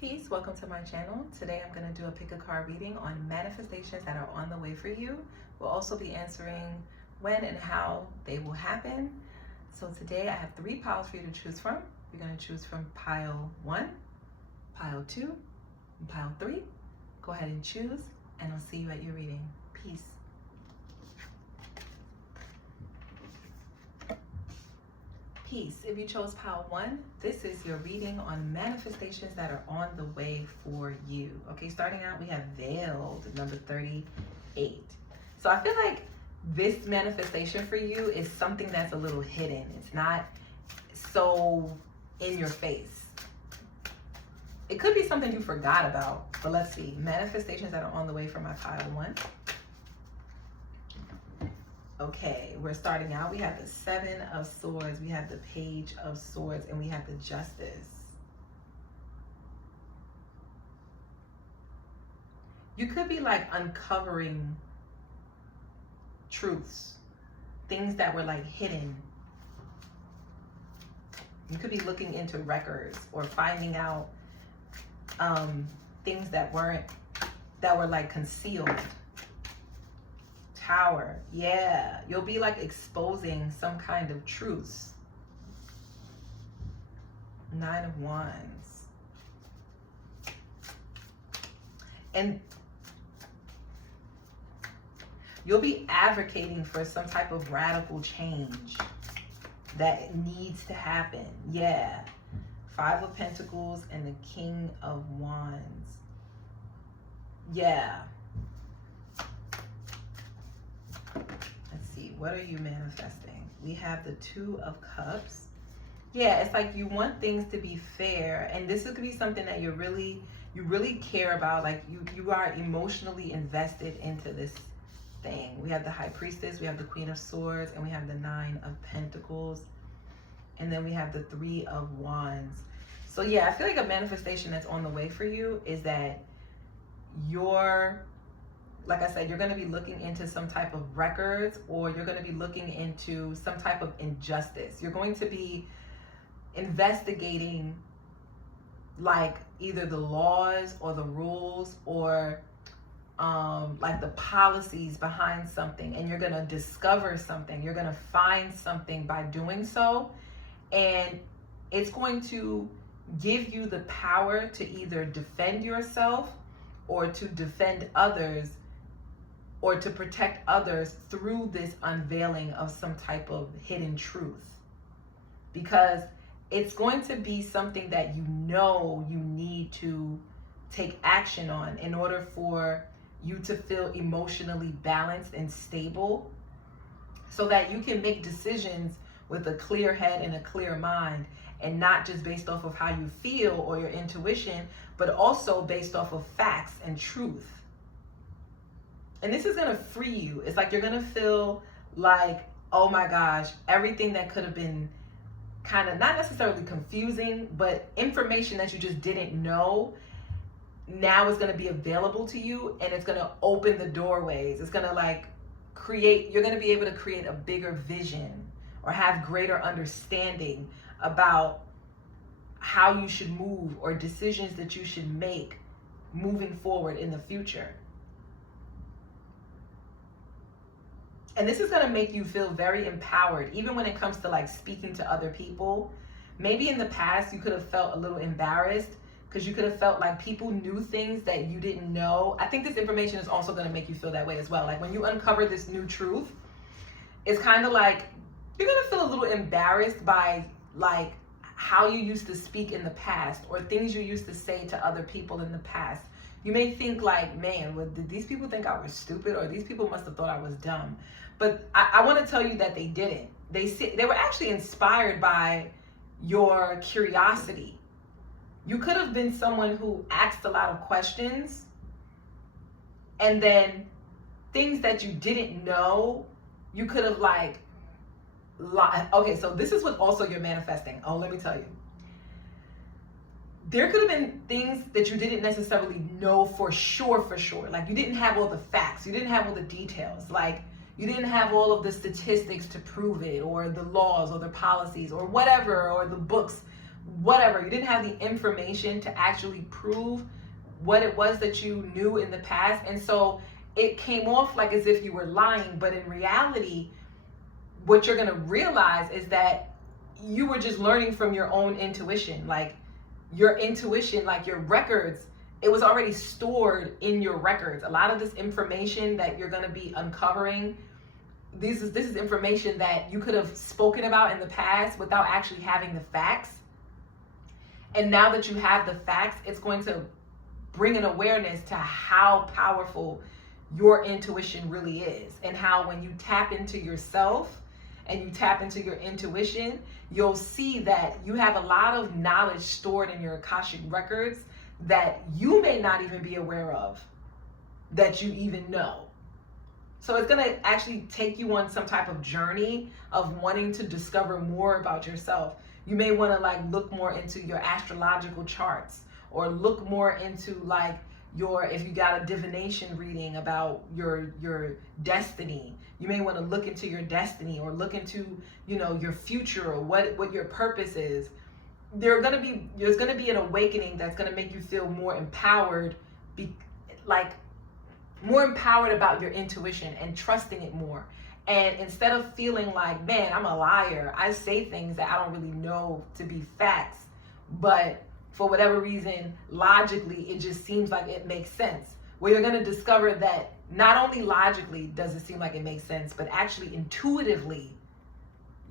Peace, welcome to my channel. Today I'm going to do a pick a card reading on manifestations that are on the way for you. We'll also be answering when and how they will happen. So today I have 3 piles for you to choose from. You're going to choose from pile 1, pile 2, and pile 3. Go ahead and choose, and I'll see you at your reading. Peace. Peace. If you chose pile 1, this is your reading on manifestations that are on the way for you. Okay, starting out, we have Veiled, number 38. So I feel like this manifestation for you is something that's a little hidden. It's not so in your face. It could be something you forgot about, but let's see. Manifestations that are on the way for my pile 1. Okay, we're starting out. We have the 7 of Swords, we have the Page of Swords, and we have the Justice. You could be like uncovering truths, things that were like hidden. You could be looking into records or finding out things that were like concealed. Tower, yeah, you'll be like exposing some kind of truths. 9 of Wands. And you'll be advocating for some type of radical change that needs to happen. Yeah. 5 of Pentacles and the King of Wands. Yeah. Let's see, what are you manifesting? We have the 2 of Cups. Yeah, it's like you want things to be fair, and this could be something that you really care about. Like you are emotionally invested into this thing. We have the High Priestess, we have the Queen of Swords, and we have the 9 of Pentacles, and then we have the 3 of Wands. So yeah, I feel like a manifestation that's on the way for you is that like I said, you're going to be looking into some type of records, or you're going to be looking into some type of injustice. You're going to be investigating like either the laws or the rules or like the policies behind something, and you're going to discover something. You're going to find something by doing so, and it's going to give you the power to either defend yourself or to defend others, or to protect others through this unveiling of some type of hidden truth. Because it's going to be something that you know you need to take action on in order for you to feel emotionally balanced and stable, so that you can make decisions with a clear head and a clear mind, and not just based off of how you feel or your intuition, but also based off of facts and truth. And this is going to free you. It's like you're going to feel like, oh my gosh, everything that could have been kind of not necessarily confusing, but information that you just didn't know, now is going to be available to you, and it's going to open the doorways. It's going to like you're going to be able to create a bigger vision or have greater understanding about how you should move, or decisions that you should make moving forward in the future. And this is going to make you feel very empowered, even when it comes to like speaking to other people. Maybe in the past you could have felt a little embarrassed because you could have felt like people knew things that you didn't know. I think this information is also going to make you feel that way as well. Like when you uncover this new truth, it's kind of like you're going to feel a little embarrassed by like how you used to speak in the past, or things you used to say to other people in the past. You may think like, man, did these people think I was stupid, or these people must have thought I was dumb? But I want to tell you that they didn't. They were actually inspired by your curiosity. You could have been someone who asked a lot of questions, and then things that you didn't know, you could have like, okay, so this is what also you're manifesting. Oh, let me tell you. There could have been things that you didn't necessarily know for sure. Like you didn't have all the facts. You didn't have all the details. Like you didn't have all of the statistics to prove it, or the laws or the policies or whatever, or the books, whatever. You didn't have the information to actually prove what it was that you knew in the past. And so it came off like as if you were lying. But in reality, what you're going to realize is that you were just learning from your own intuition. Like your intuition, like your records, it was already stored in your records. A lot of this information that you're going to be uncovering, this is information that you could have spoken about in the past without actually having the facts. And now that you have the facts, it's going to bring an awareness to how powerful your intuition really is, and how when you tap into yourself and you tap into your intuition, you'll see that you have a lot of knowledge stored in your Akashic records that you may not even be aware of, that you even know. So it's going to actually take you on some type of journey of wanting to discover more about yourself. You may want to like look more into your astrological charts, or look more into like your, if you got a divination reading about your destiny, you may want to look into your destiny, or look into, you know, your future, or what your purpose is. There's going to be an awakening that's going to make you feel more empowered, more empowered about your intuition and trusting it more. And instead of feeling like, man, I'm a liar, I say things that I don't really know to be facts, but for whatever reason, logically, it just seems like it makes sense. Well, you're going to discover that not only logically does it seem like it makes sense, but actually intuitively,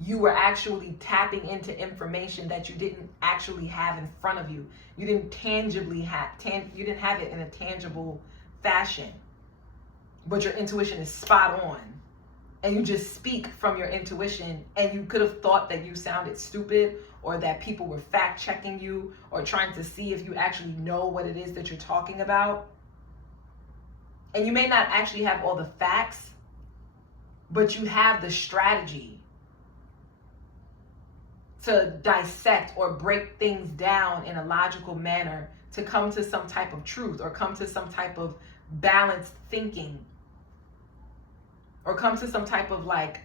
you were actually tapping into information that you didn't actually have in front of you. You didn't tangibly have, you didn't have it in a tangible fashion, but your intuition is spot on. And you just speak from your intuition, and you could have thought that you sounded stupid, or that people were fact checking you, or trying to see if you actually know what it is that you're talking about. And you may not actually have all the facts, but you have the strategy to dissect or break things down in a logical manner to come to some type of truth, or come to some type of balanced thinking, or come to some type of like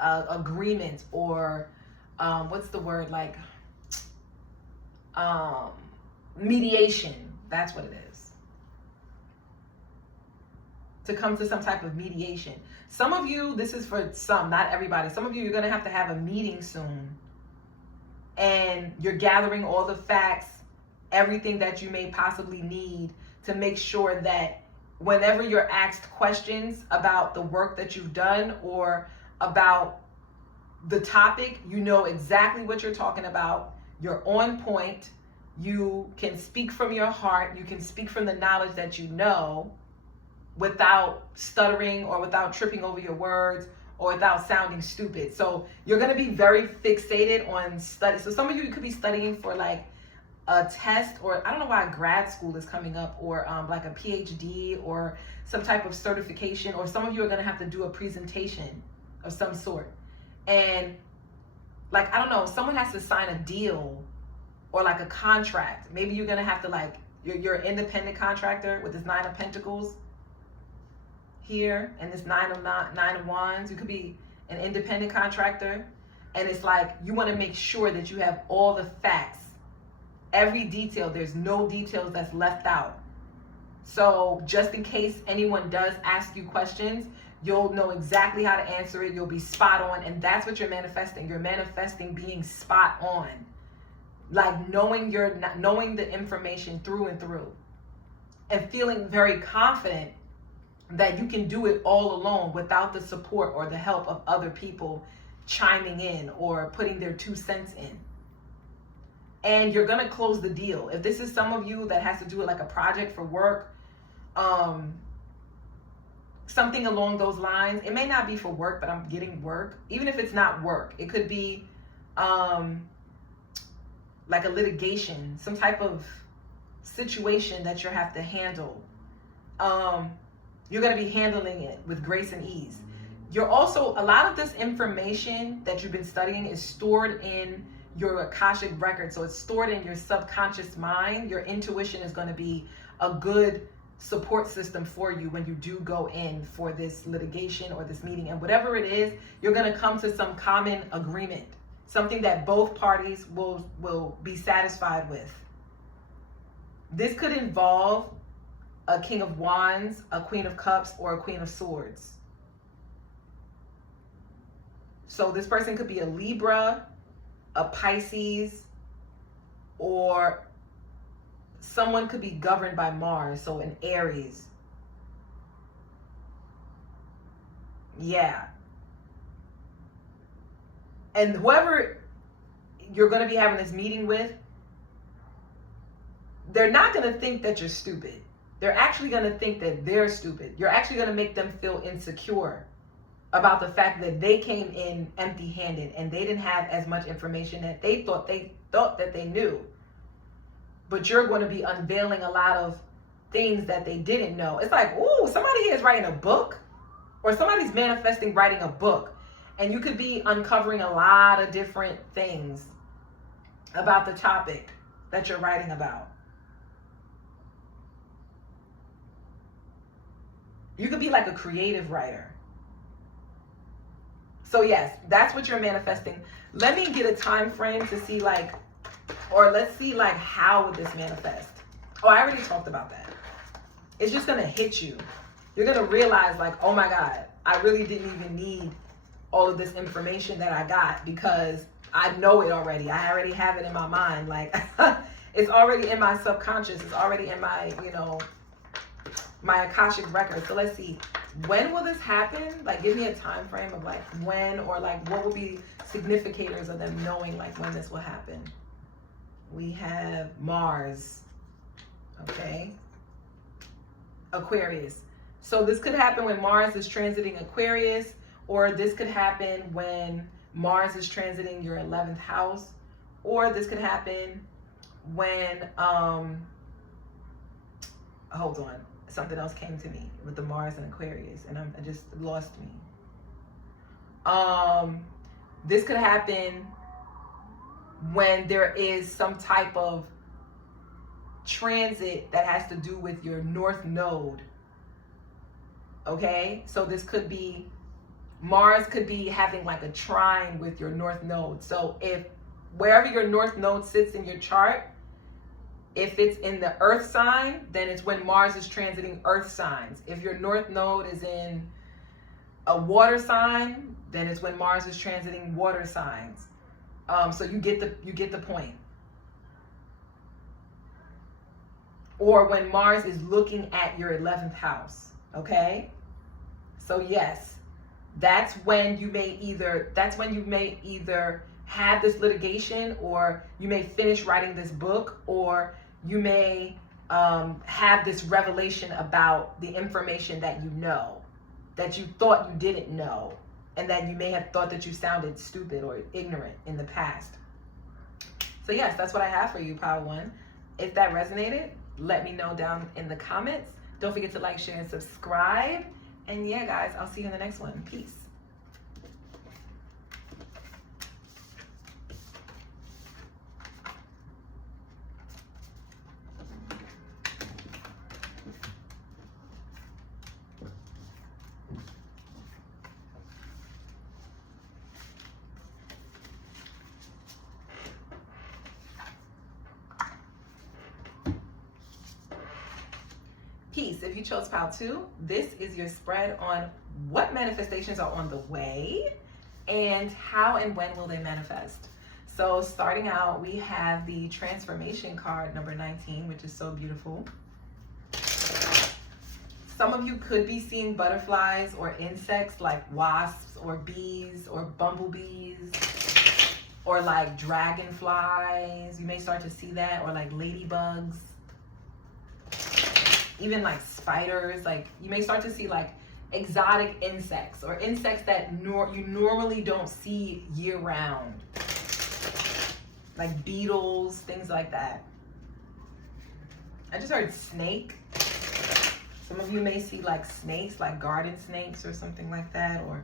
agreement, or what's the word, like mediation. That's what it is. To come to some type of mediation. Some of you, this is for some, not everybody. Some of you, you're going to have a meeting soon, and you're gathering all the facts, everything that you may possibly need to make sure that whenever you're asked questions about the work that you've done, or about the topic, you know exactly what you're talking about. You're on point. You can speak from your heart. You can speak from the knowledge that you know, without stuttering, or without tripping over your words, or without sounding stupid. So you're going to be very fixated on study. So some of you could be studying for like a test, or I don't know why grad school is coming up, or like a PhD, or some type of certification, or some of you are going to have to do a presentation of some sort. And like, I don't know, someone has to sign a deal, or like a contract. Maybe you're going to have to, like, you're an independent contractor with this 9 of Pentacles here, and this 9 of Wands. You could be an independent contractor, and it's like you want to make sure that you have all the facts, every detail. There's no details that's left out. So just in case anyone does ask you questions, you'll know exactly how to answer it. You'll be spot on. And that's what you're manifesting. You're manifesting being spot on. Like knowing the information through and through, and feeling very confident that you can do it all alone without the support or the help of other people chiming in or putting their 2 cents in. And you're going to close the deal. If this is some of you that has to do it like a project for work, something along those lines. It may not be for work, but I'm getting work. Even if it's not work, it could be like a litigation, some type of situation that you have to handle. You're going to be handling it with grace and ease. You're also, a lot of this information that you've been studying is stored in your Akashic record. So it's stored in your subconscious mind. Your intuition is going to be a good support system for you when you do go in for this litigation or this meeting. And whatever it is, you're going to come to some common agreement, Something that both parties will be satisfied with. This could involve a King of Wands, a Queen of Cups, or a Queen of Swords. So this person could be a Libra, a Pisces, or someone could be governed by Mars, so an Aries. Yeah. And whoever you're going to be having this meeting with, they're not going to think that you're stupid. They're actually going to think that they're stupid. You're actually going to make them feel insecure about the fact that they came in empty-handed and they didn't have as much information that they thought that they knew. But you're going to be unveiling a lot of things that they didn't know. It's like, ooh, somebody here is writing a book, or somebody's manifesting writing a book. And you could be uncovering a lot of different things about the topic that you're writing about. You could be like a creative writer. So yes, that's what you're manifesting. Let me get a time frame to see like, or let's see like how would this manifest. Oh, I already talked about that. It's just gonna hit you. You're gonna realize like, oh my God, I really didn't even need all of this information that I got because I know it already. I already have it in my mind. Like it's already in my subconscious. It's already in my, my Akashic record. So let's see, when will this happen? Like give me a time frame of like when, or like what will be significators of them knowing like when this will happen. We have Mars, okay, Aquarius. So this could happen when Mars is transiting Aquarius, or this could happen when Mars is transiting your 11th house, or this could happen when, hold on, something else came to me with the Mars and Aquarius, and it just lost me. This could happen when there is some type of transit that has to do with your North Node. Okay, so this could be, Mars could be having like a trine with your North Node. So if wherever your North Node sits in your chart, if it's in the Earth sign, then it's when Mars is transiting Earth signs. If your North Node is in a water sign, then it's when Mars is transiting water signs. So you get the point. Or when Mars is looking at your 11th house, okay? So yes, that's when you may either have this litigation, or you may finish writing this book, or you may have this revelation about the information that you know, that you thought you didn't know, and that you may have thought that you sounded stupid or ignorant in the past. So yes, that's what I have for you, Power One. If that resonated, let me know down in the comments. Don't forget to like, share, and subscribe. And yeah, guys, I'll see you in the next one. Peace. Peace. If you chose Pile 2, this is your spread on what manifestations are on the way and how and when will they manifest. So starting out, we have the transformation card number 19, which is so beautiful. Some of you could be seeing butterflies or insects like wasps or bees or bumblebees, or like dragonflies. You may start to see that, or like ladybugs. Even like spiders. Like you may start to see like exotic insects, or insects that you normally don't see year round, like beetles, things like that. I just heard snake. Some of you may see like snakes, like garden snakes or something like that, or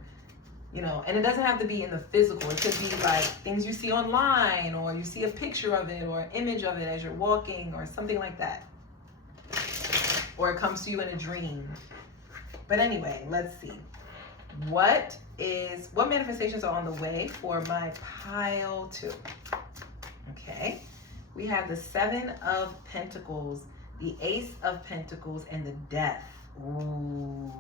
and it doesn't have to be in the physical. It could be like things you see online, or you see a picture of it or an image of it as you're walking or something like that. Or it comes to you in a dream. But anyway, let's see. What manifestations are on the way for my pile 2? Okay. We have the 7 of Pentacles, the Ace of Pentacles, and the Death. Ooh.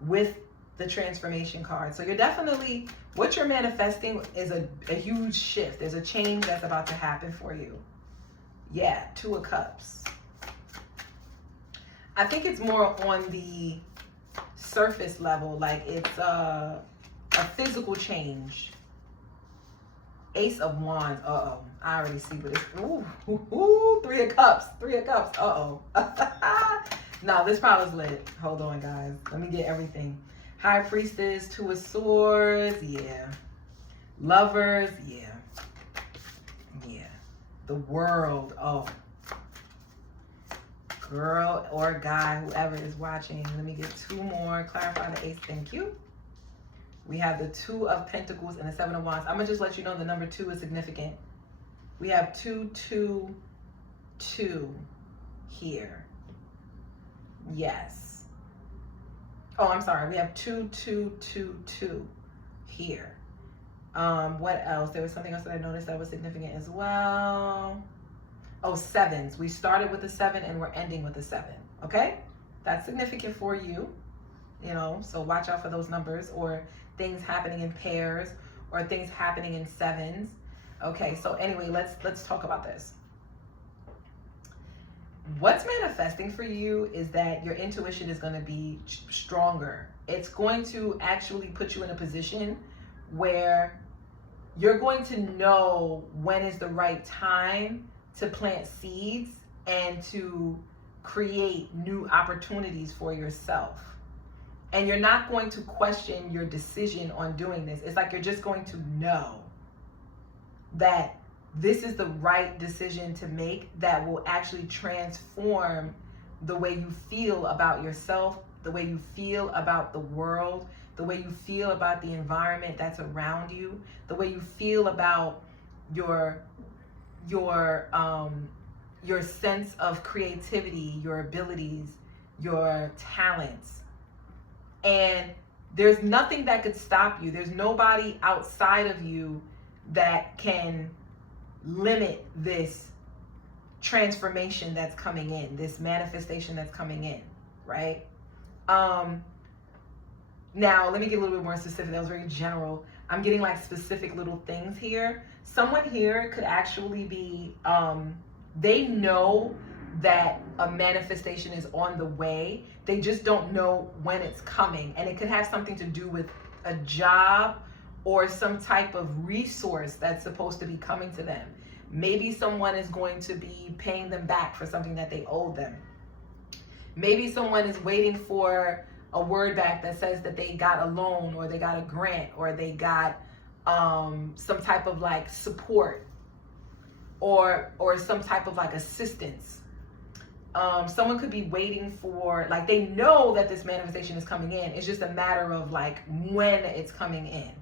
With the transformation card. So you're definitely, what you're manifesting is a huge shift. There's a change that's about to happen for you. Yeah, 2 of Cups. I think it's more on the surface level, like it's a physical change. Ace of Wands. Uh-oh. I already see what it's. Ooh, 3 of Cups. 3 of Cups. Uh-oh. No, this pile is lit. Hold on, guys. Let me get everything. High Priestess, 2 of Swords. Yeah. Lovers. Yeah. Yeah. The World. Oh. Girl or guy, whoever is watching. Let me get 2 more. Clarify the Ace. Thank you. We have the 2 of Pentacles and the 7 of Wands. I'm going to just let you know the number 2 is significant. We have 2, 2, 2 here. Yes. Oh, I'm sorry. We have 2, 2, 2, 2 here. What else? There was something else that I noticed that was significant as well. Oh, 7s. We started with the 7 and we're ending with the 7. Okay? That's significant for you. You know, so watch out for those numbers or things happening in pairs or things happening in 7s. Okay, so anyway, let's talk about this. What's manifesting for you is that your intuition is going to be stronger. It's going to actually put you in a position where you're going to know when is the right time to plant seeds and to create new opportunities for yourself. And you're not going to question your decision on doing this. It's like you're just going to know that this is the right decision to make that will actually transform the way you feel about yourself, the way you feel about the world, the way you feel about the environment that's around you, the way you feel about your sense of creativity, your abilities, your talents. And there's nothing that could stop you. There's nobody outside of you that can limit this transformation that's coming in, this manifestation that's coming in, right? Now, let me get a little bit more specific. That was very general. I'm getting like specific little things here. Someone here could actually be, they know that a manifestation is on the way. They just don't know when it's coming. And it could have something to do with a job or some type of resource that's supposed to be coming to them. Maybe someone is going to be paying them back for something that they owe them. Maybe someone is waiting for a word back that says that they got a loan or they got a grant or they got some type of like support or some type of like assistance. Someone could be waiting for, like, they know that this manifestation is coming in. It's just a matter of like when it's coming in.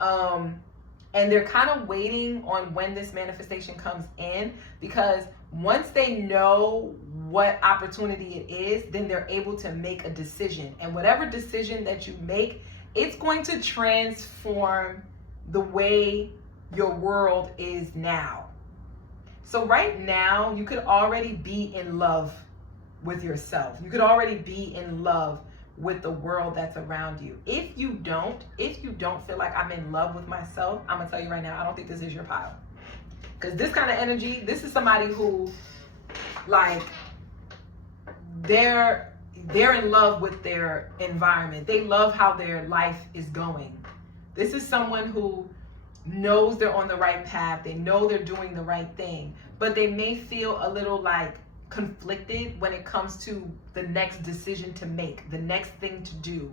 And they're kind of waiting on when this manifestation comes in, because once they know what opportunity it is, then they're able to make a decision. And whatever decision that you make, it's going to transform the way your world is now. So right now, you could already be in love with yourself. You could already be in love with the world that's around you. If you don't feel like I'm in love with myself, I'm gonna tell you right now, I don't think this is your pile. Because this kind of energy, this is somebody who, like, they're in love with their environment. They love how their life is going. This is someone who knows they're on the right path. They know they're doing the right thing, but they may feel a little like conflicted when it comes to the next decision to make, the next thing to do.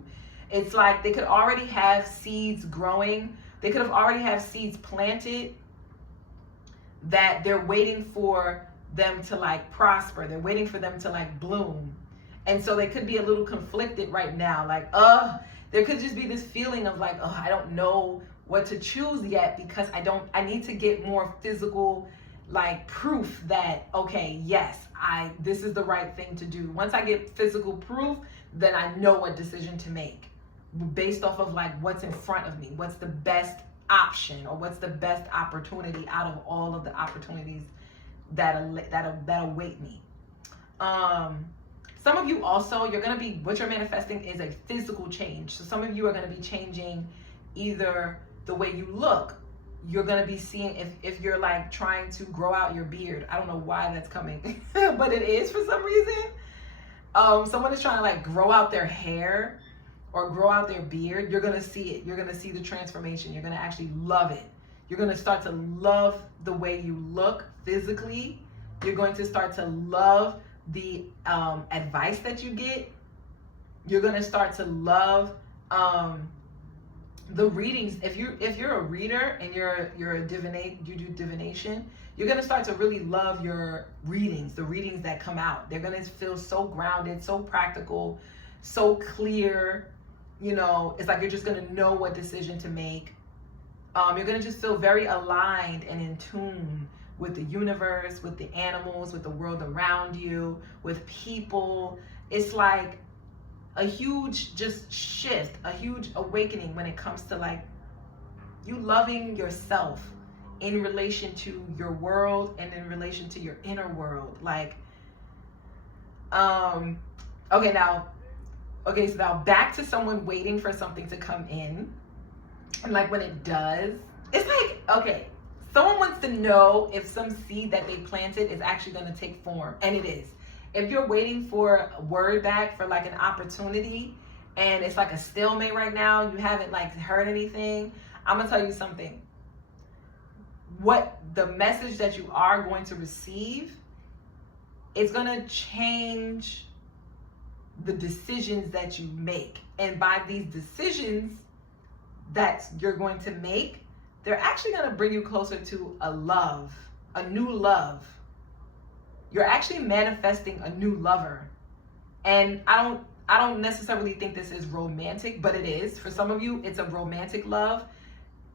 It's like they could already have seeds growing. They could have already have seeds planted that they're waiting for them to like prosper. They're waiting for them to like bloom. And so they could be a little conflicted right now. Like, there could just be this feeling of like, I don't know what to choose yet, because I need to get more physical, like, proof that, okay, yes, this is the right thing to do. Once I get physical proof, then I know what decision to make. based off of like what's in front of me, what's the best option or what's the best opportunity out of all of the opportunities that await me. Some of you also, what you're manifesting is a physical change. So some of you are going to be changing either the way you look. You're going to be seeing if you're like trying to grow out your beard. I don't know why that's coming, but it is for some reason. Someone is trying to like grow out their hair or grow out their beard. You're going to see it. You're going to see the transformation. You're going to actually love it. You're going to start to love the way you look physically. You're going to start to love the advice that you get. You're going to start to love the readings. If you're a reader and you're a you do divination, you're going to start to really love your readings, the readings that come out. They're going to feel so grounded, so practical, so clear. You know, it's like you're just going to know what decision to make. You're going to just feel very aligned and in tune with the universe, with the animals, with the world around you, with people. It's like a huge just shift, a huge awakening when it comes to like you loving yourself in relation to your world and in relation to your inner world. Like, so now back to someone waiting for something to come in. And like when it does, it's like, okay, someone wants to know if some seed that they planted is actually going to take form. And it is. If you're waiting for a word back for like an opportunity and it's like a stalemate right now, you haven't like heard anything, I'm going to tell you something. What the message that you are going to receive is going to change the decisions that you make. And by these decisions that you're going to make, they're actually going to bring you closer to a new love. You're actually manifesting a new lover. And I don't necessarily think this is romantic, but it is. For some of you, it's a romantic love.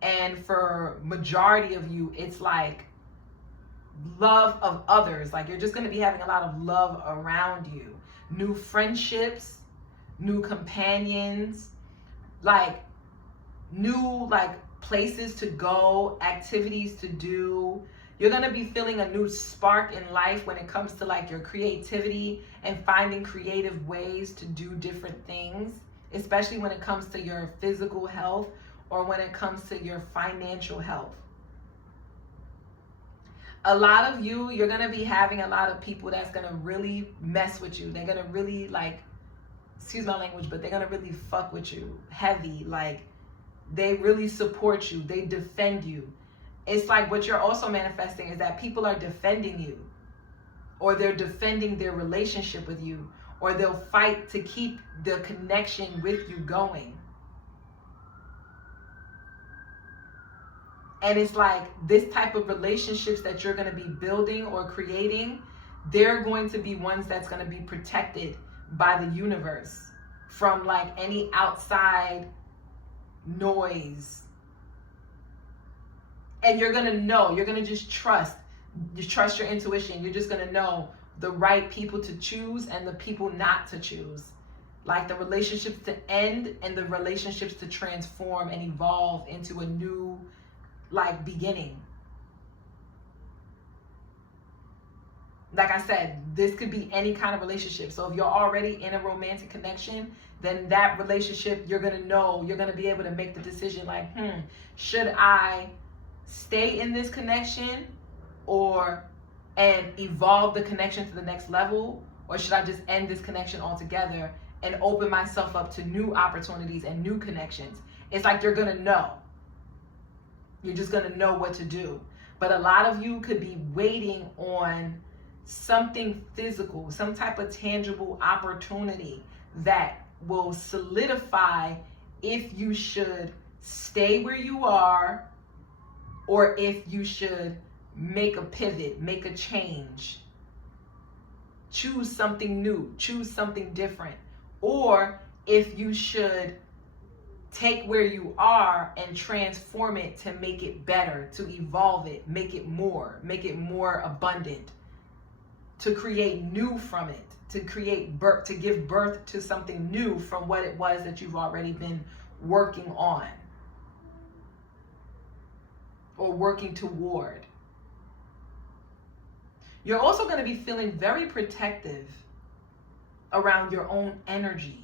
And for majority of you, it's like love of others. Like you're just going to be having a lot of love around you. New friendships, new companions, like new like places to go, activities to do. You're going to be feeling a new spark in life when it comes to like your creativity and finding creative ways to do different things, especially when it comes to your physical health or when it comes to your financial health. A lot of you're going to be having a lot of people that's going to really mess with you. They're going to really like, excuse my language, but they're going to really fuck with you heavy. Like they really support you. They defend you. It's like what you're also manifesting is that people are defending you, or they're defending their relationship with you, or they'll fight to keep the connection with you going. And it's like this type of relationships that you're going to be building or creating, they're going to be ones that's going to be protected by the universe from like any outside noise. And you're going to know, you're going to just trust your intuition. You're just going to know the right people to choose and the people not to choose. Like the relationships to end and the relationships to transform and evolve into a new like beginning. Like I said, this could be any kind of relationship. So if you're already in a romantic connection, then that relationship, you're going to know, you're going to be able to make the decision like, should I stay in this connection and evolve the connection to the next level, or should I just end this connection altogether and open myself up to new opportunities and new connections? It's like you're going to know. You're just going to know what to do. But a lot of you could be waiting on something physical, some type of tangible opportunity that will solidify if you should stay where you are or if you should make a pivot, make a change, choose something new, choose something different, or if you should take where you are and transform it to make it better, to evolve it, make it more abundant, to create new from it, to create birth, to give birth to something new from what it was that you've already been working on or working toward. You're also going to be feeling very protective around your own energy.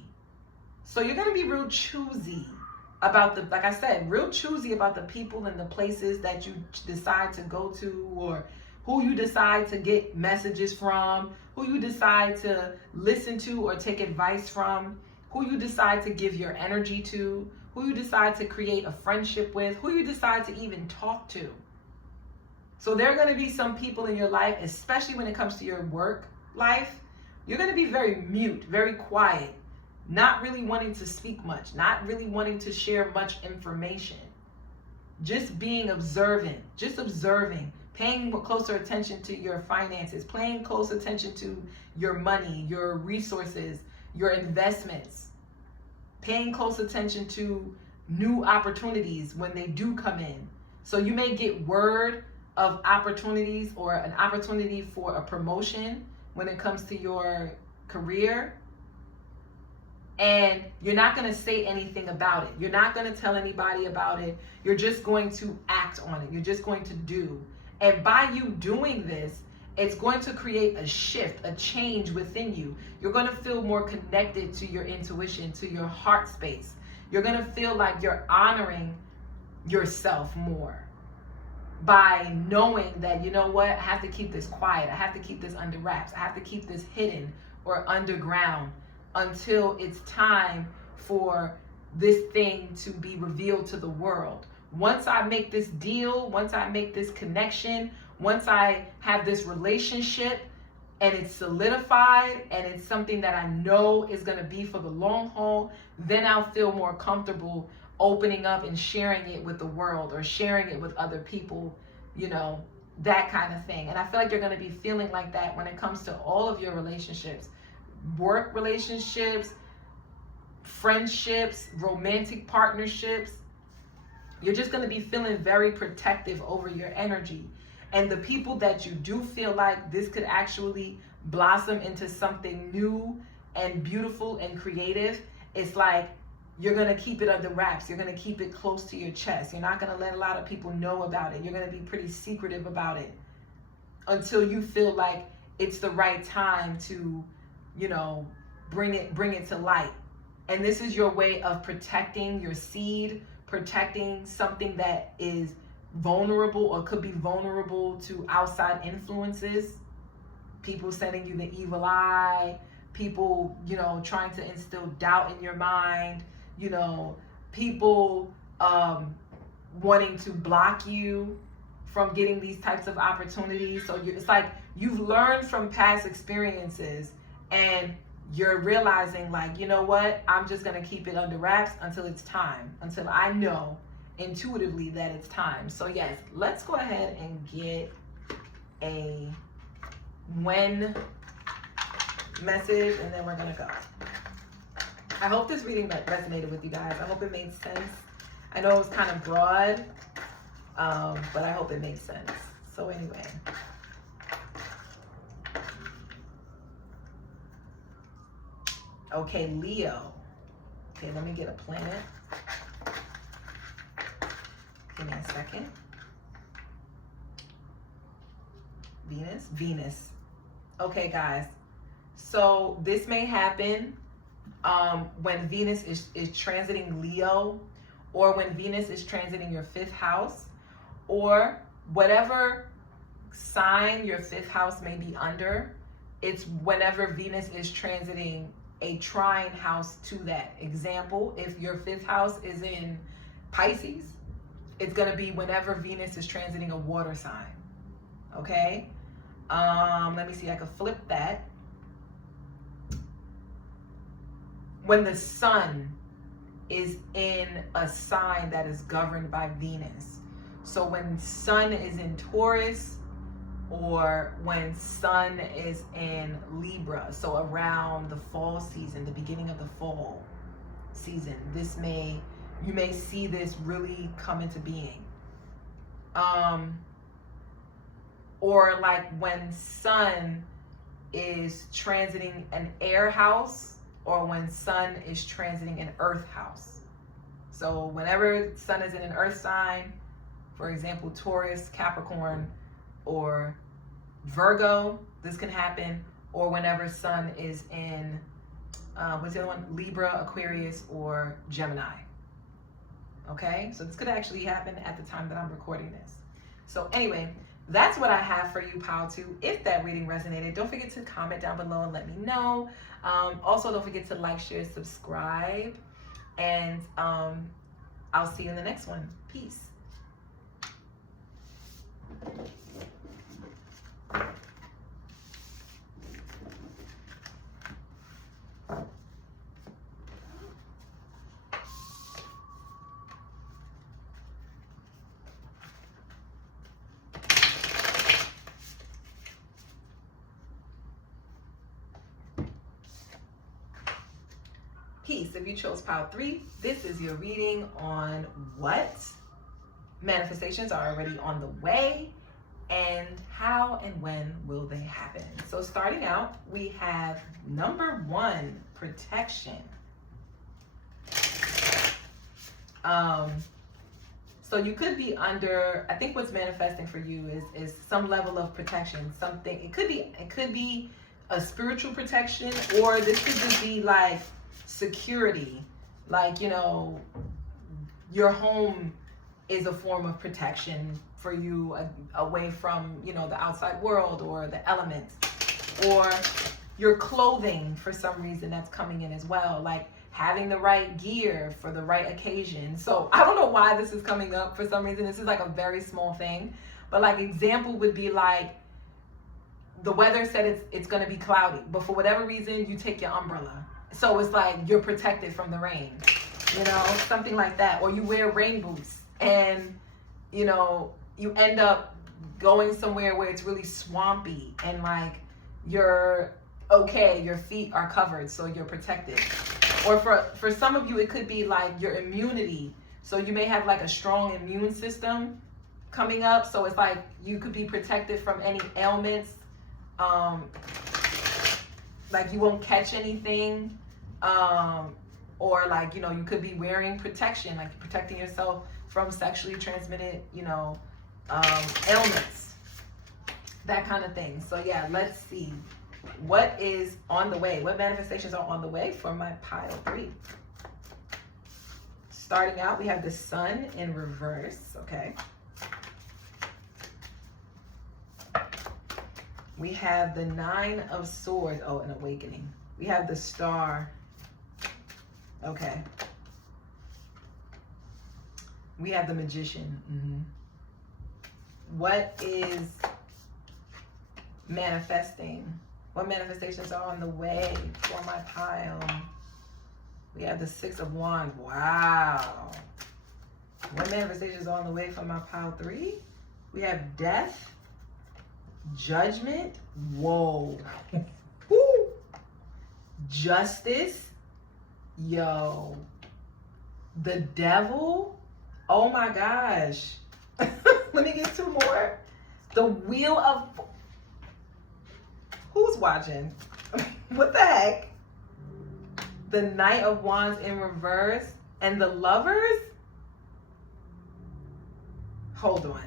So you're going to be real choosy about the, like I said, real choosy about the people and the places that you decide to go to, or who you decide to get messages from, who you decide to listen to or take advice from, who you decide to give your energy to, who you decide to create a friendship with, who you decide to even talk to. So there are going to be some people in your life, especially when it comes to your work life, you're going to be very mute, very quiet, not really wanting to speak much, not really wanting to share much information, just being observant, just observing, paying closer attention to your finances, paying close attention to your money, your resources, your investments, paying close attention to new opportunities when they do come in. So you may get word of opportunities or an opportunity for a promotion when it comes to your career, and you're not going to say anything about it. You're not going to tell anybody about it. You're just going to act on it. You're just going to do. And by you doing this, it's going to create a shift, a change within you. You're going to feel more connected to your intuition, to your heart space. You're going to feel like you're honoring yourself more by knowing that, you know what, I have to keep this quiet. I have to keep this under wraps. I have to keep this hidden or underground until it's time for this thing to be revealed to the world. Once I make this deal, once I make this connection, once I have this relationship and it's solidified and it's something that I know is going to be for the long haul, then I'll feel more comfortable opening up and sharing it with the world or sharing it with other people, you know, that kind of thing. And I feel like you're going to be feeling like that when it comes to all of your relationships. Work relationships, friendships, romantic partnerships. You're just going to be feeling very protective over your energy. And the people that you do feel like this could actually blossom into something new and beautiful and creative, it's like you're going to keep it under wraps. You're going to keep it close to your chest. You're not going to let a lot of people know about it. You're going to be pretty secretive about it until you feel like it's the right time to, you know, bring it to light. And this is your way of protecting your seed, protecting something that is vulnerable or could be vulnerable to outside influences, people sending you the evil eye, people, you know, trying to instill doubt in your mind, you know, people wanting to block you from getting these types of opportunities. So it's like you've learned from past experiences and you're realizing like, you know what, I'm just going to keep it under wraps until it's time, until I know intuitively that it's time. So yes, let's go ahead and get a when message and then we're going to go. I hope this reading resonated with you guys. I hope it made sense. I know it was kind of broad, but I hope it made sense. So anyway. Okay, Leo. Okay, let me get a planet. Give me a second. Venus. Okay, guys. So this may happen when Venus is transiting Leo, or when Venus is transiting your 5th house, or whatever sign your 5th house may be under. It's whenever Venus is transiting a trine house to that. Example, if your 5th house is in Pisces, it's going to be whenever Venus is transiting a water sign. Okay? Let me see, I could flip that. When the sun is in a sign that is governed by Venus. So when sun is in Taurus, or when sun is in Libra, so around the fall season, the beginning of the fall season, you may see this really come into being. Or like when sun is transiting an air house or when sun is transiting an earth house. So whenever sun is in an earth sign, for example, Taurus, Capricorn, or Virgo, this can happen. Or whenever sun is in, what's the other one? Libra, Aquarius, or Gemini. Okay, so this could actually happen at the time that I'm recording this. So anyway, that's what I have for you, Pile 2. If that reading resonated, don't forget to comment down below and let me know. Also, don't forget to like, share, subscribe. And I'll see you in the next one. Peace. Peace. If you chose Pile 3, this is your reading on what manifestations are already on the way and how and when will they happen. So starting out, we have number 1, protection. So you could be under, I think what's manifesting for you is some level of protection, something, it could be a spiritual protection, or this could just be like security, like, you know, your home is a form of protection for you away from, you know, the outside world or the elements, or your clothing for some reason that's coming in as well, like having the right gear for the right occasion. So I don't know why this is coming up for some reason. This is like a very small thing, but like example would be like the weather said it's going to be cloudy, but for whatever reason you take your umbrella. So it's like you're protected from the rain, you know, something like that. Or you wear rain boots and, you know, you end up going somewhere where it's really swampy and like you're okay, your feet are covered, so you're protected. Or for some of you, it could be like your immunity. So you may have like a strong immune system coming up. So it's like you could be protected from any ailments. Like you won't catch anything, or like, you know, you could be wearing protection, like protecting yourself from sexually transmitted, you know, ailments, that kind of thing. So yeah, let's see what is on the way, what manifestations are on the way for my Pile 3. Starting out, we have the sun in reverse. Okay, we have the 9 of Swords. Oh, an awakening. We have the Star. Okay. We have the Magician. What is manifesting? What manifestations are on the way for my pile? We have the 6 of Wands. Wow. What manifestations are on the way for my Pile 3? We have Death. Judgment. Whoa. Woo. Justice. Yo. The Devil. Oh my gosh. Let me get 2 more. The Wheel of... Who's watching? What the heck? The Knight of Wands in reverse and the Lovers. Hold on.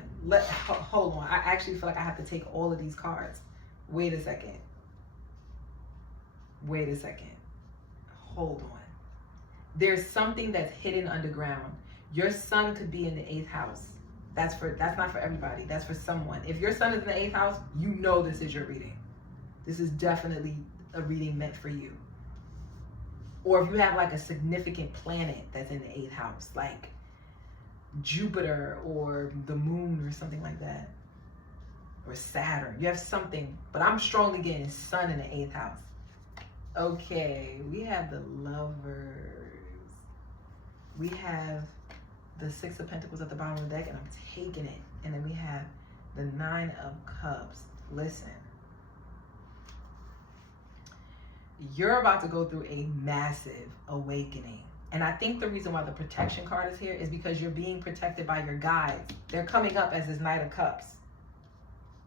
Hold on. I actually feel like I have to take all of these cards. Wait a second. Wait a second. Hold on. There's something that's hidden underground. Your sun could be in the 8th house. That's not for everybody. That's for someone. If your sun is in the 8th house, you know this is your reading. This is definitely a reading meant for you. Or if you have like a significant planet that's in the 8th house, like Jupiter or the moon or something like that, or Saturn. You have something, but I'm strongly getting sun in the 8th house. Okay, we have the Lovers. We have the 6 of Pentacles at the bottom of the deck, and I'm taking it. And then we have the 9 of Cups. Listen. You're about to go through a massive awakening. And I think the reason why the protection card is here is because you're being protected by your guides. They're coming up as this Knight of Cups.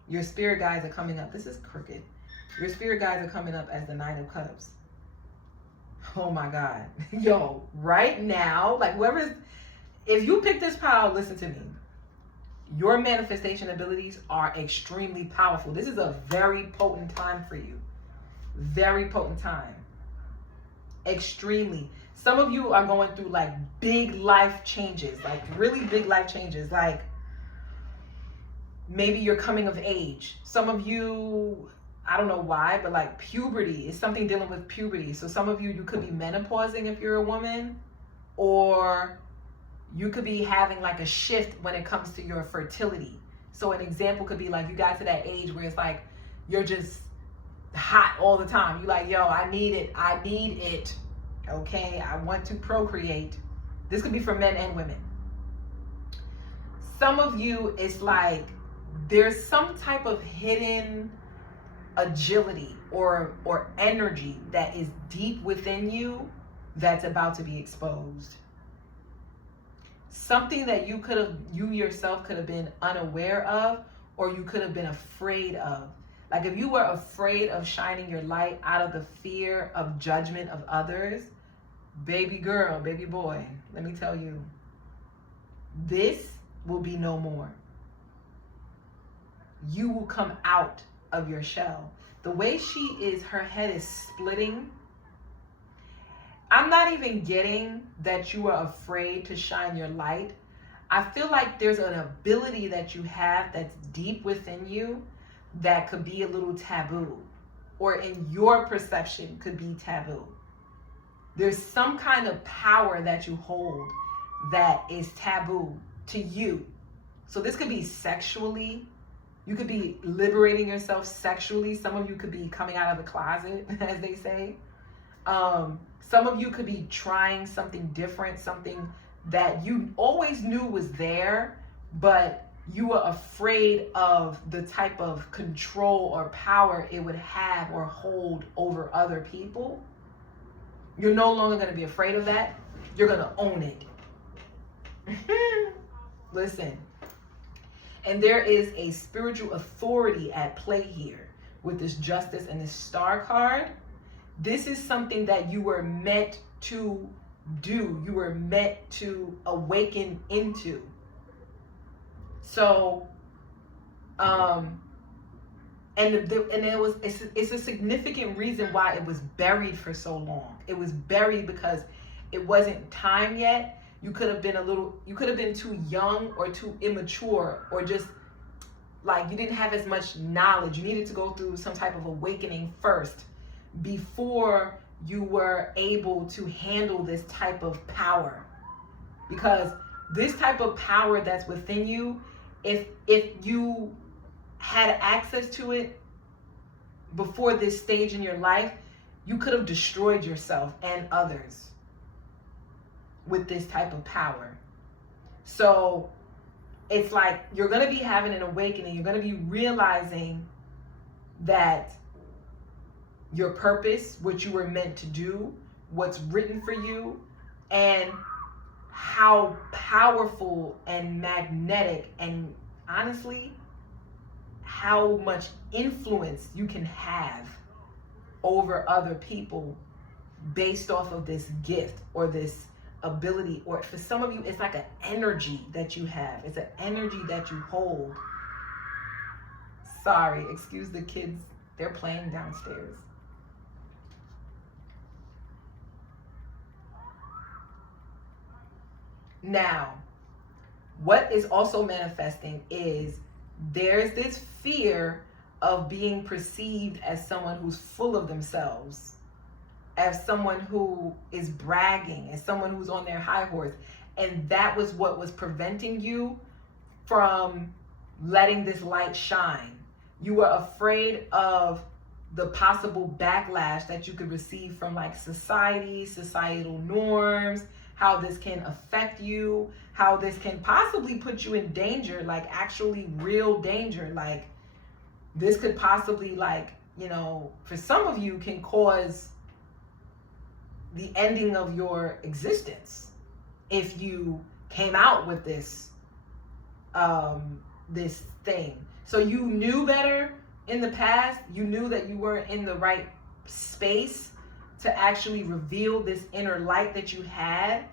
Your spirit guides are coming up. This is crooked. Your spirit guides are coming up as the Nine of Cups. Oh my God. Yo, right now, like whoever's, if you pick this pile, listen to me. Your manifestation abilities are extremely powerful. This is a very potent time for you. Very potent time. Extremely. Some of you are going through like big life changes, like really big life changes. Like maybe you're coming of age. Some of you, I don't know why, but like puberty is something dealing with puberty. So some of you, you could be menopausing if you're a woman, or you could be having like a shift when it comes to your fertility. So an example could be like you got to that age where it's like you're just hot all the time. You like, yo, I need it. Okay, I want to procreate. This could be for men and women. Some of you, it's like there's some type of hidden agility or energy that is deep within you that's about to be exposed. Something that you yourself could have been unaware of, or you could have been afraid of. Like if you were afraid of shining your light out of the fear of judgment of others, baby girl, baby boy, let me tell you, this will be no more. You will come out of your shell. The way she is, her head is splitting. I'm not even getting that you are afraid to shine your light. I feel like there's an ability that you have that's deep within you that could be a little taboo, or in your perception could be taboo. There's some kind of power that you hold that is taboo to you. So this could be sexually. You could be liberating yourself sexually. Some of you could be coming out of the closet, as they say. Some of you could be trying something different, something that you always knew was there, but you were afraid of the type of control or power it would have or hold over other people. You're no longer going to be afraid of that. You're going to own it. Listen. And there is a spiritual authority at play here with this Justice and this Star card. This is something that you were meant to do. You were meant to awaken into. So, it's a significant reason why it was buried for so long. It was buried because it wasn't time yet. You could have been too young or too immature, or just like you didn't have as much knowledge. You needed to go through some type of awakening first before you were able to handle this type of power. Because this type of power that's within you, if you had access to it before this stage in your life, you could have destroyed yourself and others with this type of power. So it's like you're going to be having an awakening. You're going to be realizing that your purpose, what you were meant to do, what's written for you, and how powerful and magnetic and honestly how much influence you can have over other people based off of this gift or this ability. Or for some of you, it's like an energy that you have. It's an energy that you hold. Sorry, excuse the kids. They're playing downstairs. Now, what is also manifesting is there's this fear of being perceived as someone who's full of themselves, as someone who is bragging, as someone who's on their high horse. And that was what was preventing you from letting this light shine. You were afraid of the possible backlash that you could receive from like society, societal norms, how this can affect you, how this can possibly put you in danger, like actually real danger. Like this could possibly, like, you know, for some of you can cause the ending of your existence if you came out with this this thing. So you knew better, in the past, you knew that you weren't in the right space to actually reveal this inner light that you had.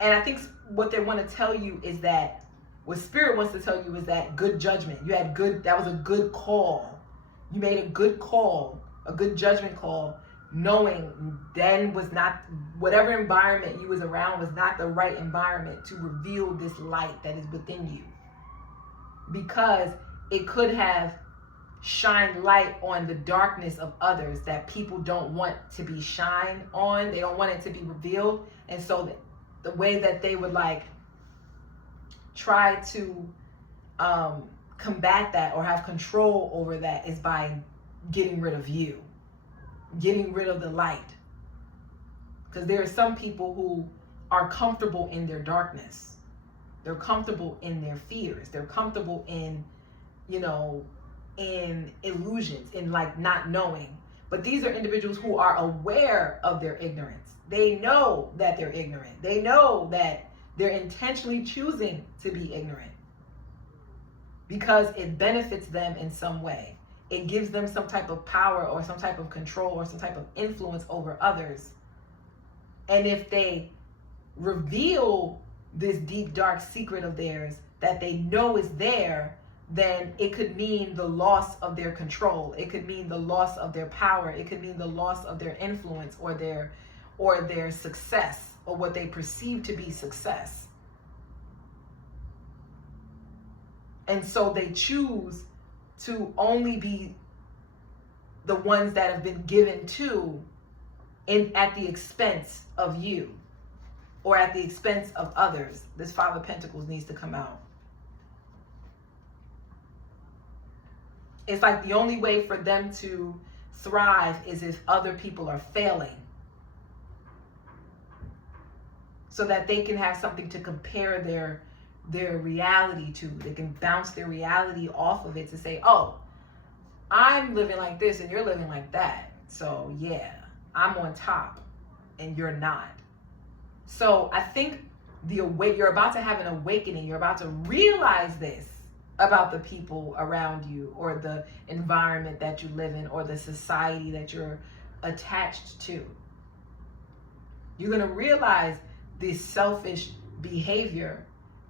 And I think what they want to tell you is that, what Spirit wants to tell you is that good judgment. You had good, that was a good call. You made a good call, a good judgment call, knowing then was not, whatever environment you was around was not the right environment to reveal this light that is within you. Because it could have shined light on the darkness of others that people don't want to be shined on. They don't want it to be revealed. And so the way that they would like try to combat that or have control over that is by getting rid of you, getting rid of the light. Because there are some people who are comfortable in their darkness. They're comfortable in their fears. They're comfortable in, you know, in illusions, in like not knowing. But these are individuals who are aware of their ignorance. They know that they're ignorant. They know that they're intentionally choosing to be ignorant because it benefits them in some way. It gives them some type of power or some type of control or some type of influence over others. And if they reveal this deep, dark secret of theirs that they know is there, then it could mean the loss of their control. It could mean the loss of their power. It could mean the loss of their influence or their success, or what they perceive to be success. And so they choose to only be the ones that have been given to at the expense of you or at the expense of others. This Five of Pentacles needs to come out. It's like the only way for them to thrive is if other people are failing, so that they can have something to compare their reality to. They can bounce their reality off of it to say, oh, I'm living like this and you're living like that. So yeah, I'm on top and you're not. So I think you're about to have an awakening. You're about to realize this about the people around you, or the environment that you live in, or the society that you're attached to. You're going to realize this selfish behavior,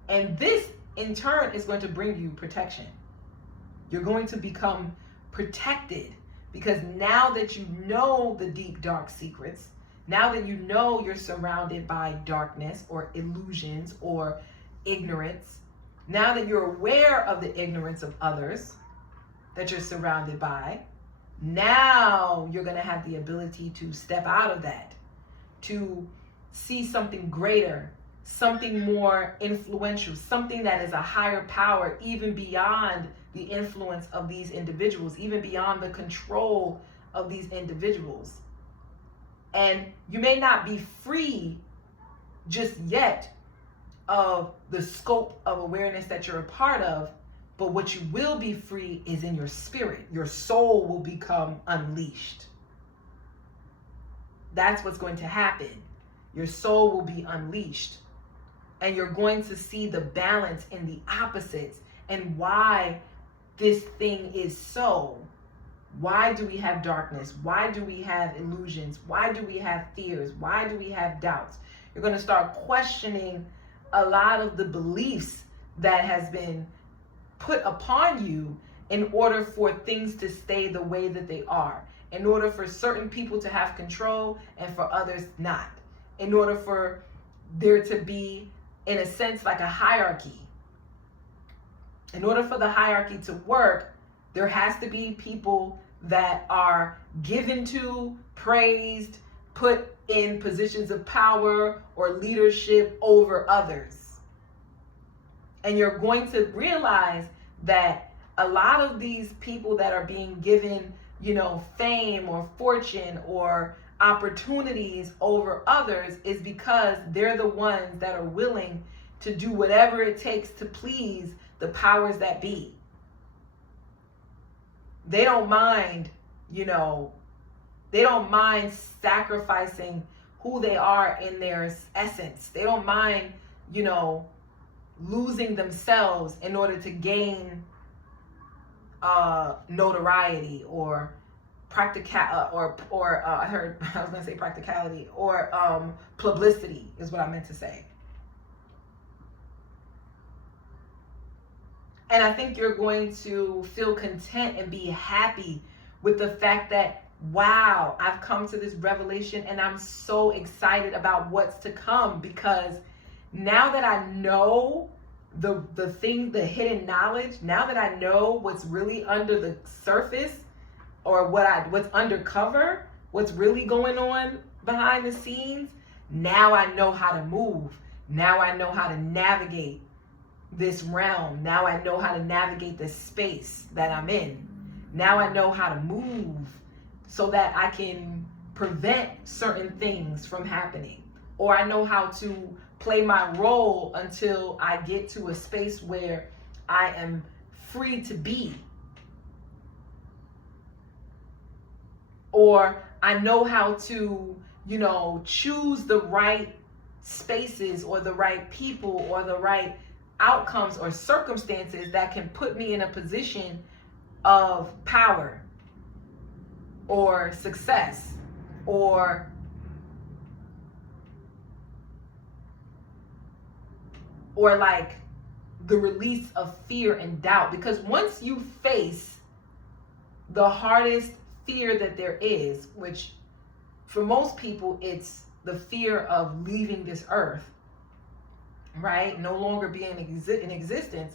and this in turn is going to bring you protection. You're going to become protected because now that you know the deep, dark secrets, now that you know you're surrounded by darkness or illusions or ignorance, now that you're aware of the ignorance of others that you're surrounded by, now you're going to have the ability to step out of that, to see something greater, something more influential, something that is a higher power, even beyond the influence of these individuals, even beyond the control of these individuals. And you may not be free just yet of the scope of awareness that you're a part of, but what you will be free is in your spirit. Your soul will become unleashed. That's what's going to happen. Your soul will be unleashed, and you're going to see the balance in the opposites and why this thing is so. Why do we have darkness? Why do we have illusions? Why do we have fears? Why do we have doubts? You're going to start questioning a lot of the beliefs that has been put upon you in order for things to stay the way that they are, in order for certain people to have control and for others not, in order for there to be, in a sense, like a hierarchy. In order for the hierarchy to work, there has to be people that are given to, praised, put in positions of power or leadership over others. And you're going to realize that a lot of these people that are being given, fame or fortune or opportunities over others is because they're the ones that are willing to do whatever it takes to please the powers that be. They don't mind, they don't mind sacrificing who they are in their essence. They don't mind, losing themselves in order to gain notoriety or I heard I was gonna say practicality or publicity is what I meant to say. And I think you're going to feel content and be happy with the fact that, wow, I've come to this revelation and I'm so excited about what's to come, because now that I know the thing, the hidden knowledge, now that I know what's really under the surface, or what's undercover, what's really going on behind the scenes, now I know how to move. Now I know how to navigate this realm. Now I know how to navigate the space that I'm in. Now I know how to move so that I can prevent certain things from happening. Or I know how to play my role until I get to a space where I am free to be. Or I know how to, choose the right spaces or the right people or the right outcomes or circumstances that can put me in a position of power or success or like the release of fear and doubt. Because once you face the hardest fear that there is, which for most people it's the fear of leaving this earth, right? No longer being in existence.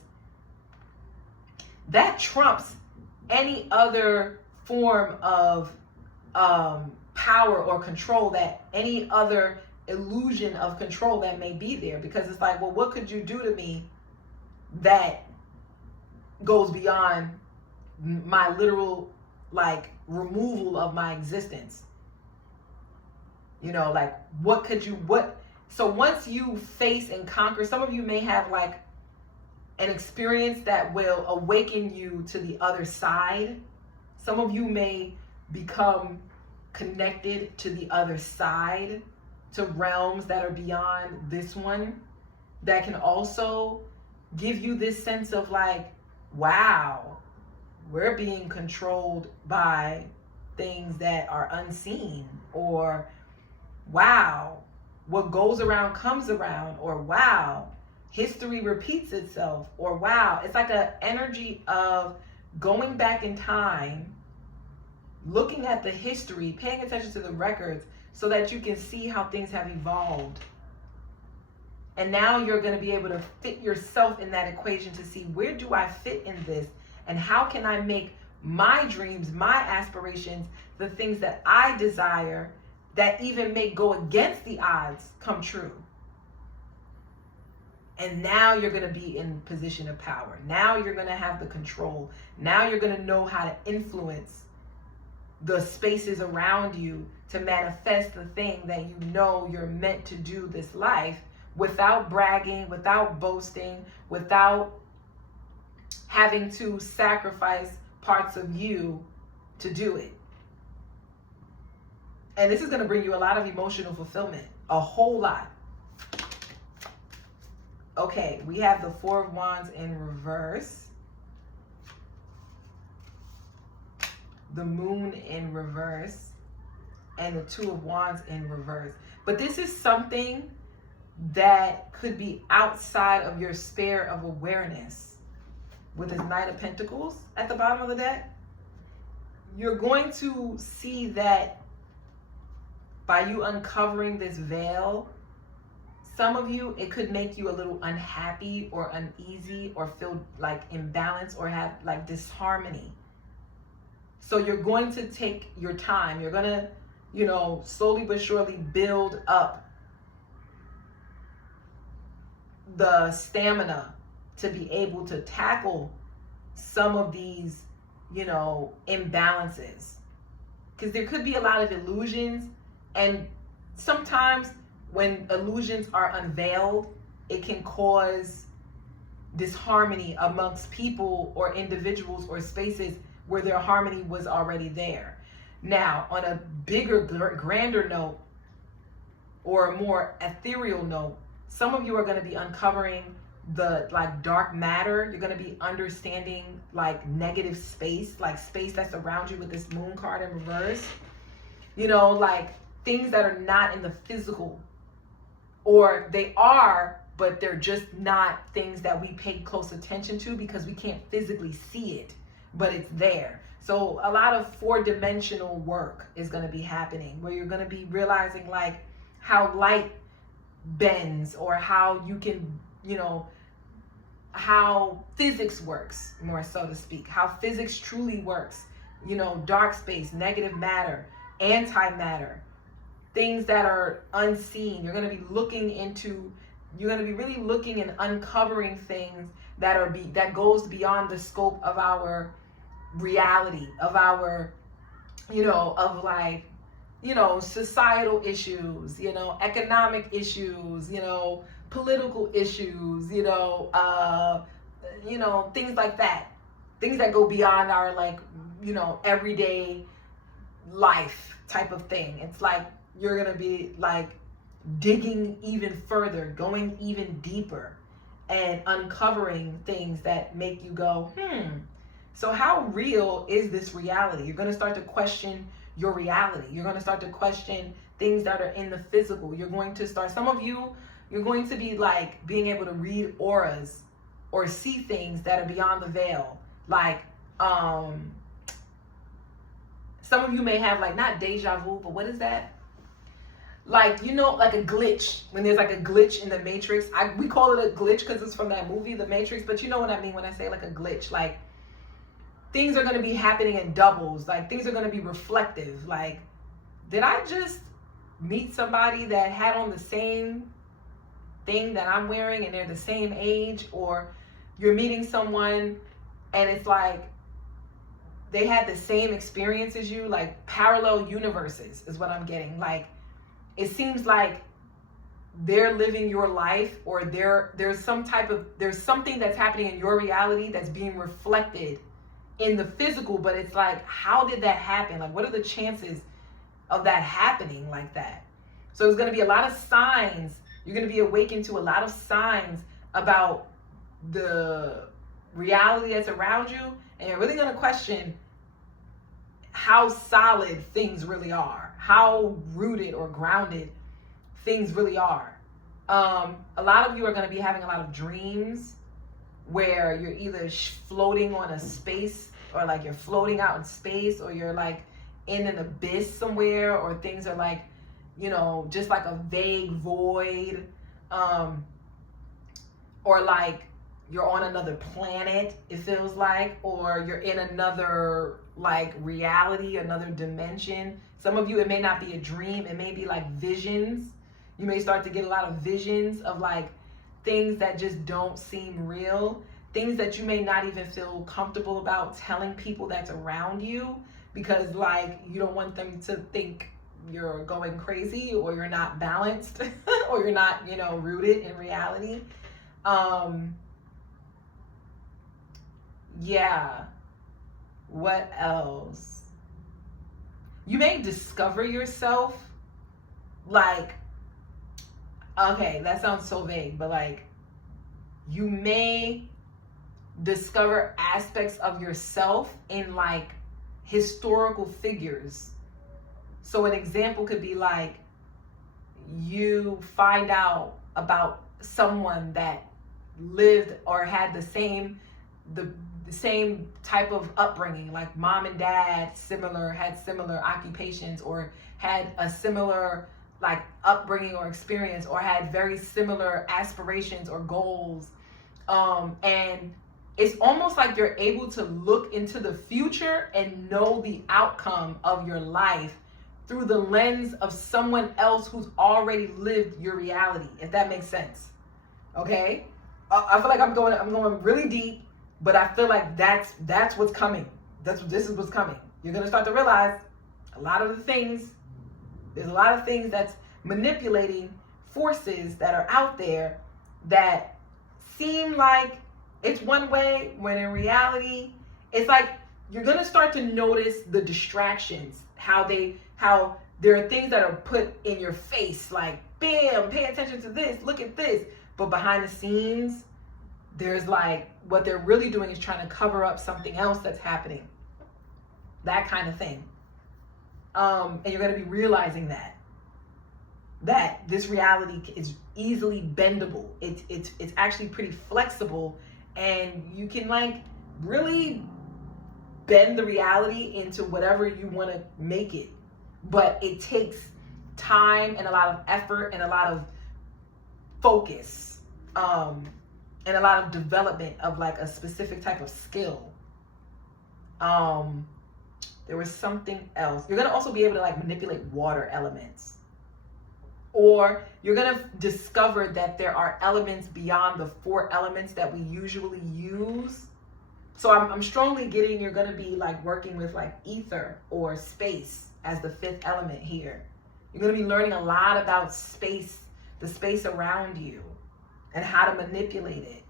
That trumps any other form of power or control, that any other illusion of control that may be there. Because it's like, well, what could you do to me that goes beyond my literal, like, removal of my existence? Like, so once you face and conquer, some of you may have like an experience that will awaken you to the other side. Some of you may become connected to the other side, to realms that are beyond this one, that can also give you this sense of like, wow, we're being controlled by things that are unseen, or wow, what goes around comes around, or wow, history repeats itself, or wow. It's like an energy of going back in time, looking at the history, paying attention to the records so that you can see how things have evolved. And now you're going to be able to fit yourself in that equation to see, where do I fit in this? And how can I make my dreams, my aspirations, the things that I desire, that even may go against the odds, come true? And now you're going to be in position of power. Now you're going to have the control. Now you're going to know how to influence the spaces around you to manifest the thing that you know you're meant to do this life, without bragging, without boasting, without having to sacrifice parts of you to do it. And this is going to bring you a lot of emotional fulfillment, a whole lot. Okay, we have the Four of Wands in reverse, the Moon in reverse, and the Two of Wands in reverse. But this is something that could be outside of your sphere of awareness. With this Knight of Pentacles at the bottom of the deck, you're going to see that by you uncovering this veil, some of you, it could make you a little unhappy or uneasy or feel like imbalanced or have like disharmony. So you're going to take your time. You're going to, slowly but surely build up the stamina to be able to tackle some of these, imbalances. Because there could be a lot of illusions, and sometimes when illusions are unveiled, it can cause disharmony amongst people or individuals or spaces where their harmony was already there. Now, on a bigger, grander note, or a more ethereal note, some of you are going to be uncovering the like dark matter. You're going to be understanding like negative space, like space that's around you with this moon card in reverse. You know, like things that are not in the physical, or they are, but they're just not things that we pay close attention to because we can't physically see it, but it's there. So a lot of 4-dimensional work is going to be happening, where you're going to be realizing like how light bends, or how you can, you know, how physics works, more so to speak, how physics truly works. You know, dark space, negative matter, antimatter, things that are unseen. You're going to be looking into, you're going to be really looking and uncovering things that goes beyond the scope of our reality, of our, you know, of like, you know, societal issues, you know, economic issues, you know, political issues, you know, things like that. Things that go beyond our, like, you know, everyday life type of thing. It's like you're going to be like digging even further, going even deeper, and uncovering things that make you go, so how real is this reality? You're going to start to question your reality. You're going to start to question things that are in the physical. You're going to start, some of you, you're going to be like being able to read auras or see things that are beyond the veil. Like, some of you may have like, not deja vu, but what is that? Like, you know, like a glitch. When there's like a glitch in the Matrix, we call it a glitch because it's from that movie, The Matrix, but you know what I mean when I say like a glitch. Like, things are going to be happening in doubles. Like, things are going to be reflective. Like, did I just meet somebody that had on the same thing that I'm wearing and they're the same age? Or you're meeting someone and it's like they had the same experience as you. Like, parallel universes is what I'm getting. Like, it seems like they're living your life, or there's something that's happening in your reality that's being reflected in the physical, but it's like, how did that happen? Like, what are the chances of that happening like that? So there's going to be a lot of signs. You're going to be awakened to a lot of signs about the reality that's around you, and you're really going to question how solid things really are, how rooted or grounded things really are. A lot of you are going to be having a lot of dreams where you're either floating on a space, or like you're floating out in space, or you're like in an abyss somewhere, or things are like, you know, just like a vague void, or like you're on another planet, it feels like, or you're in another like reality, another dimension. Some of you, it may not be a dream, it may be like visions. You may start to get a lot of visions of like things that just don't seem real, things that you may not even feel comfortable about telling people that's around you, because like you don't want them to think you're going crazy, or you're not balanced, or you're not, you know, rooted in reality. Yeah. What else? You may discover yourself, like, okay, that sounds so vague, but like, you may discover aspects of yourself in like historical figures. So an example could be like, you find out about someone that lived or had the same type of upbringing, like mom and dad had similar occupations, or had a similar like upbringing or experience, or had very similar aspirations or goals, and it's almost like you're able to look into the future and know the outcome of your life through the lens of someone else who's already lived your reality, if that makes sense. Okay, I feel like I'm going really deep, but I feel like that's what's coming. This is what's coming. You're gonna start to realize a lot of the things. There's a lot of things that's manipulating forces that are out there that seem like it's one way, when in reality, it's like you're gonna start to notice the distractions, how there are things that are put in your face, like, bam, pay attention to this, look at this. But behind the scenes, there's like, what they're really doing is trying to cover up something else that's happening. That kind of thing. And you're going to be realizing that this reality is easily bendable. It's actually pretty flexible, and you can like really bend the reality into whatever you want to make it. But it takes time and a lot of effort and a lot of focus, and a lot of development of like a specific type of skill. There was something else. You're going to also be able to like manipulate water elements. Or you're going to discover that there are elements beyond the 4 elements that we usually use. So I'm strongly getting you're going to be like working with like ether or space as the 5th element here. You're going to be learning a lot about space, the space around you, and how to manipulate it.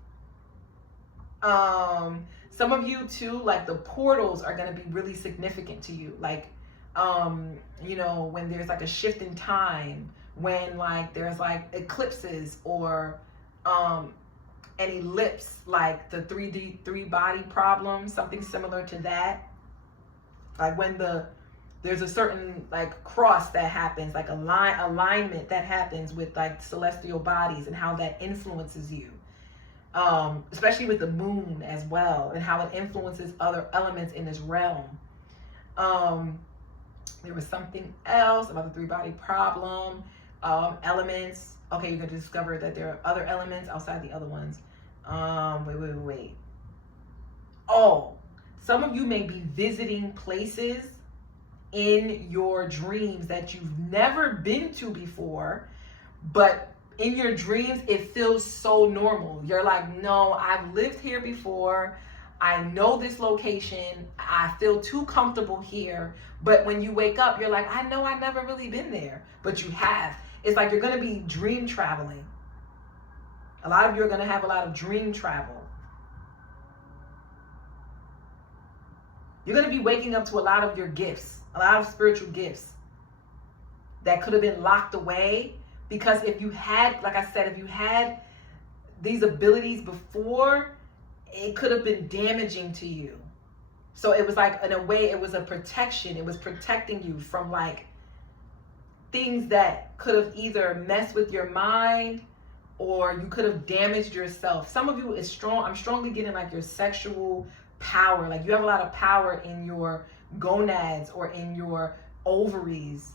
Some of you too, like the portals are going to be really significant to you. Like, you know, when there's like a shift in time, when like there's like eclipses or an ellipse, like the 3 body problem, something similar to that. Like when there's a certain like cross that happens, like alignment that happens with like celestial bodies and how that influences you. Especially with the moon as well, and how it influences other elements in this realm. There was something else about the 3 body problem. Elements. Okay, you're going to discover that there are other elements outside the other ones. Wait. Oh, some of you may be visiting places in your dreams that you've never been to before, but in your dreams, it feels so normal. You're like, no, I've lived here before. I know this location. I feel too comfortable here. But when you wake up, you're like, I know I've never really been there, but you have. It's like you're going to be dream traveling. A lot of you are going to have a lot of dream travel. You're going to be waking up to a lot of your gifts, a lot of spiritual gifts that could have been locked away. Because if you had, like I said, if you had these abilities before, it could have been damaging to you. So it was like, in a way, it was a protection. It was protecting you from like things that could have either messed with your mind or you could have damaged yourself. Some of you is strong. I'm strongly getting like your sexual power. Like you have a lot of power in your gonads or in your ovaries.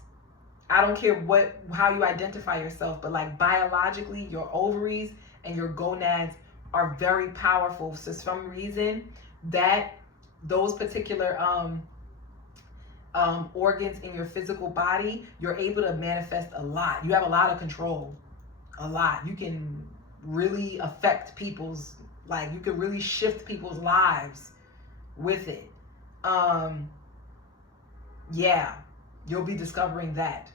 I don't care how you identify yourself, but like biologically, your ovaries and your gonads are very powerful. So for some reason, that those particular organs in your physical body, you're able to manifest a lot. You have a lot of control, a lot. You can really affect people's, like you can really shift people's lives with it. Yeah, you'll be discovering that.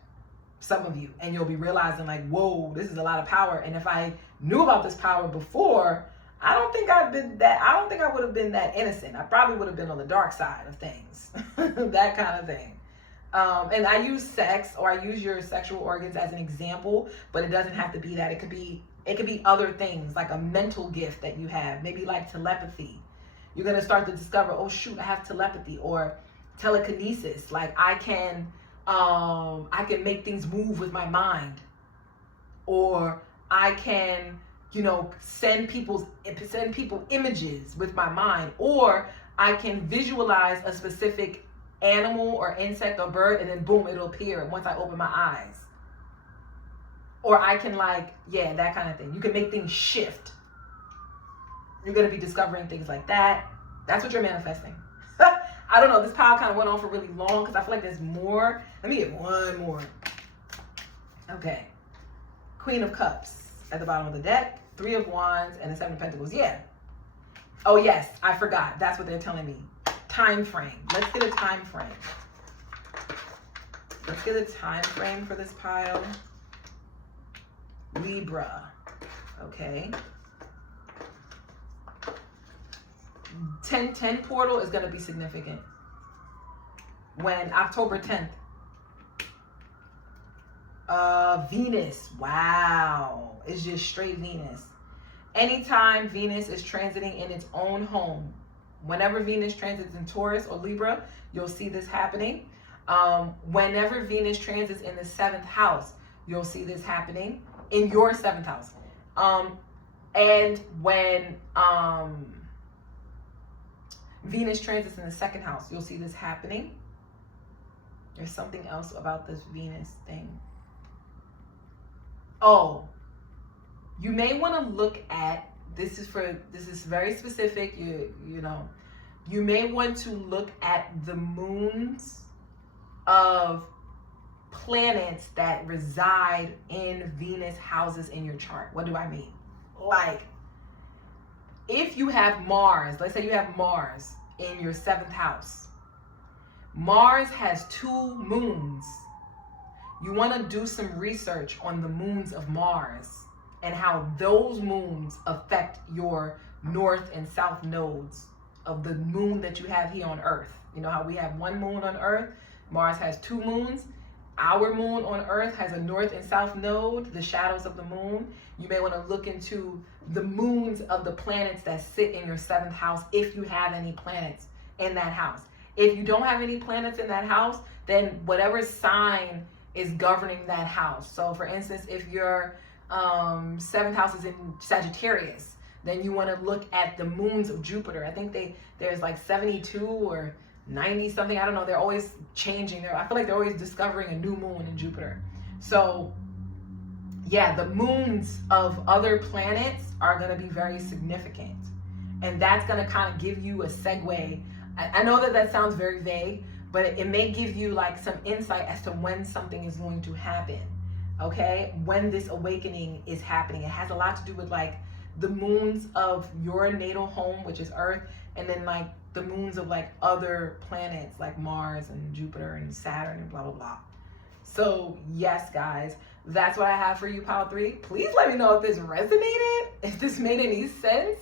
Some of you, and you'll be realizing like, whoa, this is a lot of power. And if I knew about this power before, I don't think I would have been that innocent. I probably would have been on the dark side of things. That kind of thing. And I use sex, or I use your sexual organs as an example, but it doesn't have to be that. It could be other things, like a mental gift that you have, maybe like telepathy. You're going to start to discover, oh shoot, I have telepathy, or telekinesis. Like I can make things move with my mind, or I can, you know, send people images with my mind, or I can visualize a specific animal or insect or bird, and then boom, it'll appear once I open my eyes. Or I can like, yeah, that kind of thing. You can make things shift. You're going to be discovering things like that. That's what you're manifesting. I don't know. This pile kind of went on for really long because I feel like there's more. Let me get one more. Okay. Queen of Cups at the bottom of the deck. 3 of Wands and the 7 of Pentacles. Yeah. Oh, yes. I forgot. That's what they're telling me. Time frame. Let's get a time frame. Let's get a time frame for this pile. Libra. Okay. 10-10 portal is going to be significant. When October 10th. Venus. Wow. It's just straight Venus. Anytime Venus is transiting in its own home, whenever Venus transits in Taurus or Libra, you'll see this happening. Whenever Venus transits in the 7th house, you'll see this happening in your 7th house. And when Venus transits in the 2nd house, you'll see this happening. There's something else about this Venus thing. Oh, you may want to look at, this is very specific, you know, you may want to look at the moons of planets that reside in Venus houses in your chart. What do I mean? Like, if you have Mars, let's say you have Mars in your 7th house. Mars has 2 moons. You want to do some research on the moons of Mars and how those moons affect your north and south nodes of the moon that you have here on Earth. You know how we have 1 moon on Earth? Mars has 2 moons. Our moon on Earth has a north and south node, the shadows of the moon. You may want to look into the moons of the planets that sit in your 7th house if you have any planets in that house. If you don't have any planets in that house, then whatever sign is governing that house. So for instance, if your 7th house is in Sagittarius, then you want to look at the moons of Jupiter. I think there's like 72 or 90 something. I don't know. They're always changing. I feel like they're always discovering a new moon in Jupiter. So yeah, the moons of other planets are going to be very significant. And that's going to kind of give you a segue. I know that sounds very vague, but it may give you like some insight as to when something is going to happen. Okay? When this awakening is happening. It has a lot to do with like the moons of your natal home, which is Earth, and then like the moons of like other planets like Mars and Jupiter and Saturn and blah, blah, blah. So yes, guys, that's what I have for you, Pile 3. Please let me know if this resonated, if this made any sense.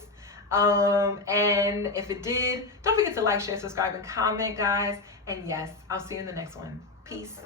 And if it did, don't forget to like, share, subscribe, and comment, guys. And yes, I'll see you in the next one. Peace.